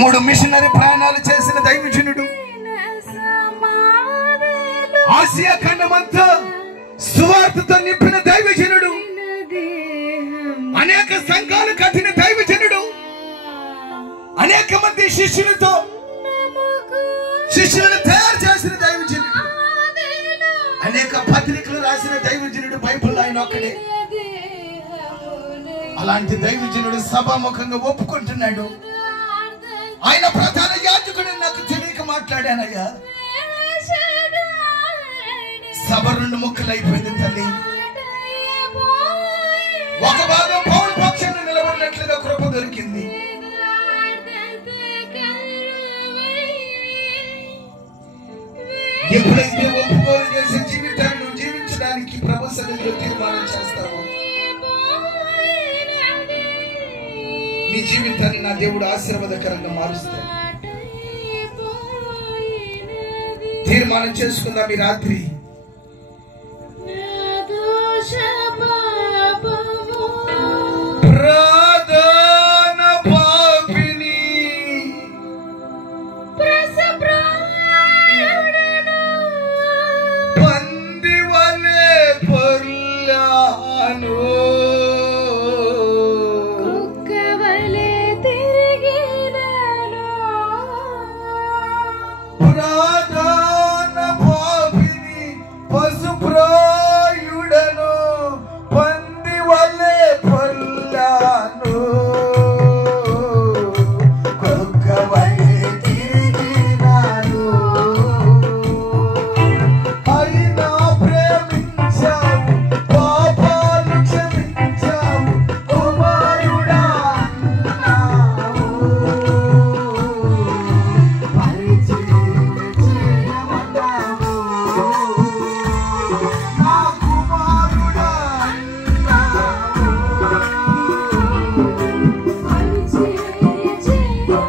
3 machinery ప్రయాణాలు చేసిన దైవజనుడు, ఆసియా ఖండమంతా సువార్తతో నింపిన దైవజనుడు, అనేక సంఘాలు కట్టిన దైవజనుడు, అనేక మంది శిష్యులను తయారు చేసిన దైవజనుడు, అనేక పత్రికలు రాసిన దైవజనుడు బైబిల్ ఆయన ఒక్కడే. అలాంటి దైవజనుడు సభాముఖంగా ఒప్పుకుంటున్నాడు, ఆయన ప్రధాన యాజకుడు నాకు తెలియక మాట్లాడానయ్యా. సభ 2 ముక్కలు అయిపోయింది తల్లి. ఒక భాగం పౌలు పక్షాన్ని నిలబడినట్లుగా కృప దొరికింది. ఎప్పుడైతే ఒప్పుకోలు చేసి జీవితాన్ని జీవించడానికి ప్రభు సన్నిధిలో తీర్మానం చేస్తావో, నీ జీవితాన్ని నా దేవుడు ఆశీర్వాదకరంగా మారుస్తాడు. తీర్మానం చేసుకుందాం ఈ రాత్రి. ప్రధాన పాపిని పంది వలె పొర్లాను, ప్రధాన పాపిని పశుప్రాయుడను పంది వలె పొర్లాను, కుక్క వలె తిరిగినాను. అయినా ప్రేమించావు, పాపాలు క్షమించావు, కుమారుడా అన్నావు. పరిచర్య చేయమన్నావు, నా కుమారుడా అన్నావు. నా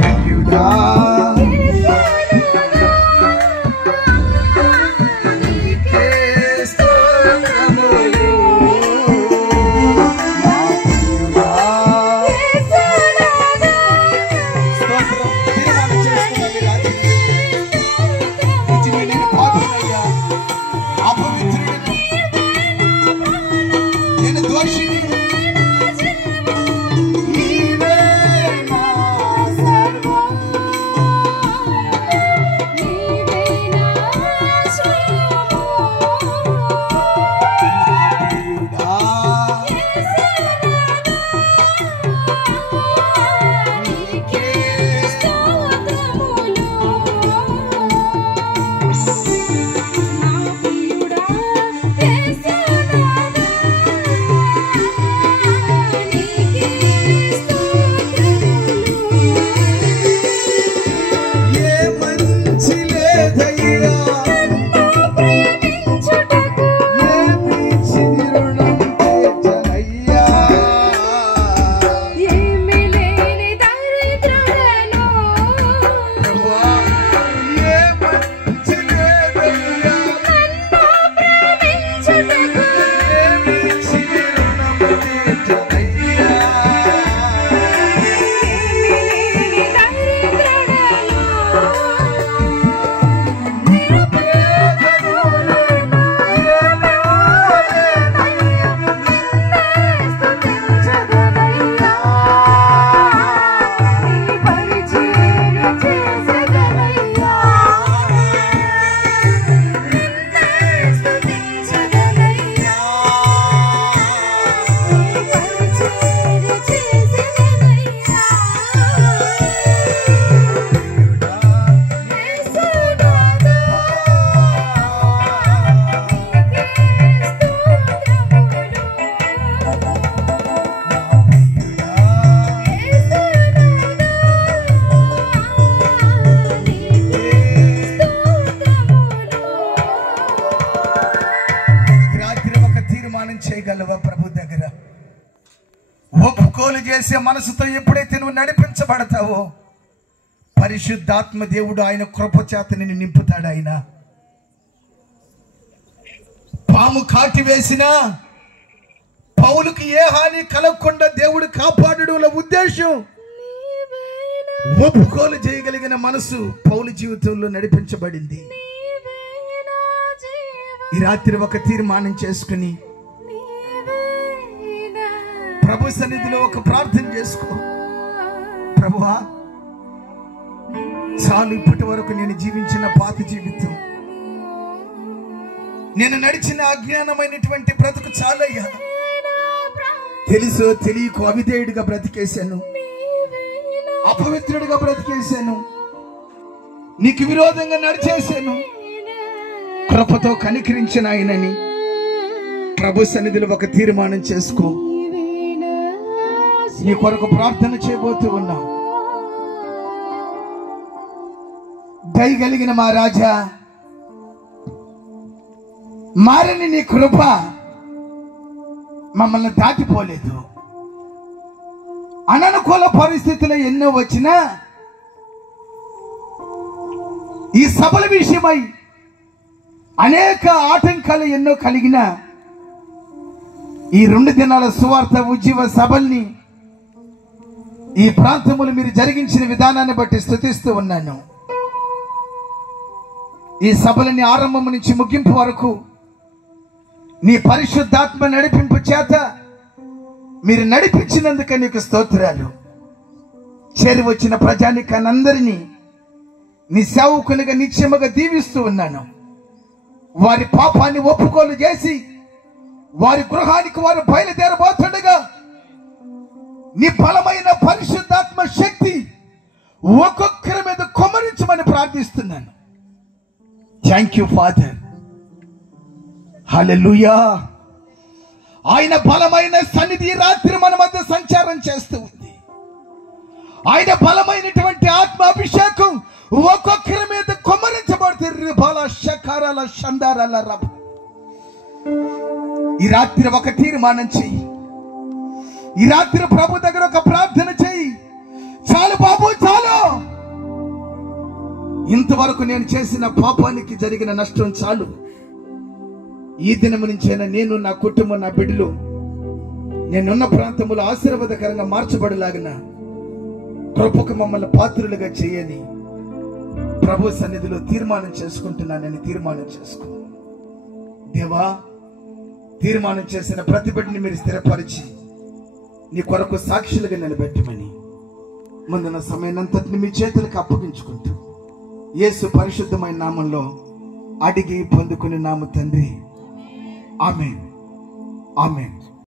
ప్రియుడా, నీకే స్తోత్రములు. నా ప్రియుడా, స్తోత్రం. తీర్మానం చేసుకున్నాం ఈ రాత్రి. నిజమే నేను పాపినయ్యా, అపవిత్రుడిని, నేను దోషిని. నీవే నా సర్వం, నా ప్రియుడా, నీకే ఏ మంచి లేదయ్యా, ఏ పిచ్చి రుణం తీర్చనయ్యా. ప్రభువా, ఏ మంచి లేదయ్యా, ఏ పిచ్చి రుణం తీర్చనయ్యా. రాత్రి ఒక తీర్మానం చేయగలవా ప్రభు దగ్గర? ఒప్పుకోలు చేసే మనసుతో ఎప్పుడైతే నువ్వు నడిపించబడతావో, పరిశుద్ధాత్మ దేవుడు ఆయన కృప చేత నిన్ను నింపుతాడు. ఆయన పాము కాటి వేసినా పౌలుకి ఏ హాని కలగకుండా దేవుడు కాపాడడంలో ఉద్దేశం ఒప్పుకోలు చేయగలిగిన మనసు పౌలు జీవితంలో నడిపించబడింది. ఈ రాత్రి ఒక తీర్మానం చేసుకుని ప్రభు సన్నిధిలో ఒక ప్రార్థన చేసుకో. ప్రభువా, చాలు ఇప్పటి వరకు నేను జీవించిన పాత జీవితం, నేను నడిచిన అజ్ఞానమైనటువంటి బ్రతుకు చాలయ్యా. తెలుసో తెలియకు అవిధేయుడిగా బ్రతికేశాను, అపవిత్రుడిగా బ్రతికేశాను, నీకు విరోధంగా నడిచేశాను. కృపతో కనికరించిన ఆయనని ప్రభు సన్నిధిలో ఒక తీర్మానం చేసుకో. నీ కొరకు ప్రార్థన చేయబోతూ ఉన్నాం. దయగలిగిన మా రాజా, మారని నీ కృప మమ్మల్ని దాటిపోలేదు. అననుకూల పరిస్థితులు ఎన్నో వచ్చినా ఈ సభల విషయమై అనేక ఆటంకాలు ఎన్నో కలిగిన ఈ 2 దినాల సువార్త ఉజ్జీవ సభల్ని ఈ ప్రాంతములు మీరు జరిగించిన విధానాన్ని బట్టి స్తుతిస్తూ ఉన్నాను. ఈ సభలని ఆరంభం నుంచి ముగింపు వరకు నీ పరిశుద్ధాత్మ నడిపింపు చేత మీరు నడిపించినందుకు నీకు స్తోత్రాలు. చేరి వచ్చిన ప్రజానికానందరినీ నీ సేవకునిగా నిత్యముగా దీవిస్తూ ఉన్నాను. వారి పాపాన్ని ఒప్పుకోలు చేసి వారి గృహానికి వారు బయలుదేరబోతుండగా నీ బలమైన పరిశుద్ధాత్మ శక్తి ఒక్కొక్కరి మీద కుమ్మరించమని ప్రార్థిస్తున్నాను. Thank you father. హల్లెలూయా. ఆయన బలమైన సన్నిధి రాత్రి మన మధ్య సంచారం చేస్తూ ఉంది. ఆయన బలమైనటువంటి ఆత్మ అభిషేకం ఒక్కొక్కరి మీద కుమ్మరించబడుతుంది. ఈ రాత్రి ఒక తీర్మానం చెయ్యి. ఈ రాత్రి ప్రభు దగ్గర ఒక ప్రార్థన చెయ్యి. చాలు బాబు, చాలు. ఇంతవరకు నేను చేసిన పాపానికి జరిగిన నష్టం చాలు. ఈ దినము నుంచైనా నేను, నా కుటుంబం, నా బిడ్డలు నేనున్న ప్రాంతములో ఆశీర్వాదకరంగా మార్చబడలాగిన కృపకు మమ్మల్ని పాత్రులుగా చేయని ప్రభు సన్నిధిలో తీర్మానం చేసుకుంటున్నానని తీర్మానం చేసుకో. దేవా, తీర్మానం చేసిన ప్రతి బిడ్డని మీరు స్థిరపరిచి నీ కొరకు సాక్షులుగా నిలబెట్టమని ముందున్న సమయాన్నంతటిని మీ చేతులకు అప్పగించుకుంటూ యేసు పరిశుద్ధమైన నామంలో అడిగి పొందుకుని నామ తండ్రి. ఆమేన్, ఆమేన్.